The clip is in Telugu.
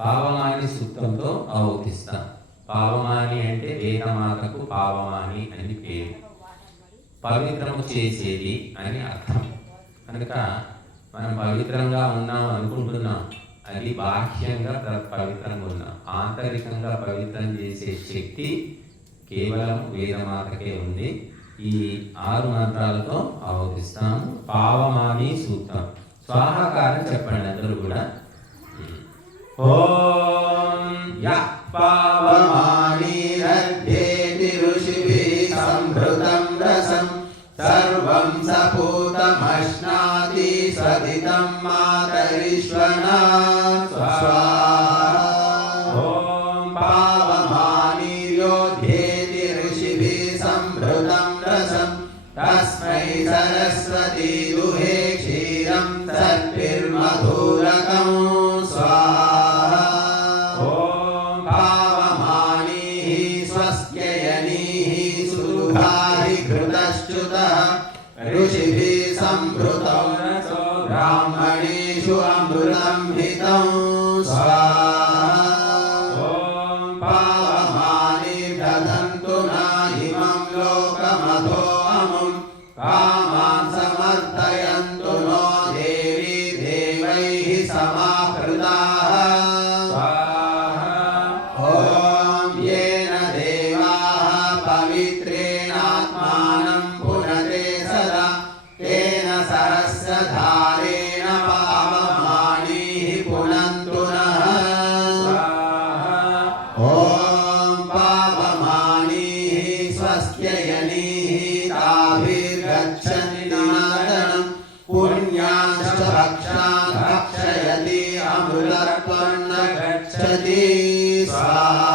పావమాని సూక్తంతో అవతిస్తాం పావమాని అంటే వేదమాతకు పావమాని అని పేరు. పవిత్రము చేసేది అని అర్థం. కనుక మనం పవిత్రంగా ఉన్నాం అనుకుంటున్నాం. అది బాహ్యంగా పవిత్రంగా ఉన్నాం ఆంతరికంగా పవిత్రం చేసే శక్తి కేవలం వేదమాతకే ఉంది. ఈ ఆరు మంత్రాలతో అవతిస్తాం పావమాని సూక్తం. స్వాహాకారం చెప్పండి అందరూ కూడా. ॐ यः पावमानि रद्धेति ऋषिभिः सम्भृतं रसं सर्वं सपूतमश्नाति सदितं मातरिष्वणा ॐ पावमानि योद्धेति ऋषिभिः सम्भृतं रसं तस्मै सरस्वती स्वस्त्ययनीः सुदुहाहि घृतश्च्युतः ऋषिभिः सम्भृतौ रसो ब्राह्मणेषु अमृतं हितं स्वाहा ఓం पावमानिर्दधन्तु न इमं लोकमथो अमुं कामान् समर्थयन्तु नो देवी देवैः समाहृताः सहस्रधारेण पावमानीः पुनन्तु नः ॐ पावमानीः स्वस्त्ययनीः ताभिर्गच्छन्ति नादनं पुण्याश्च भक्षान् भक्षयति अमृतत्वं न गच्छति स्वाहा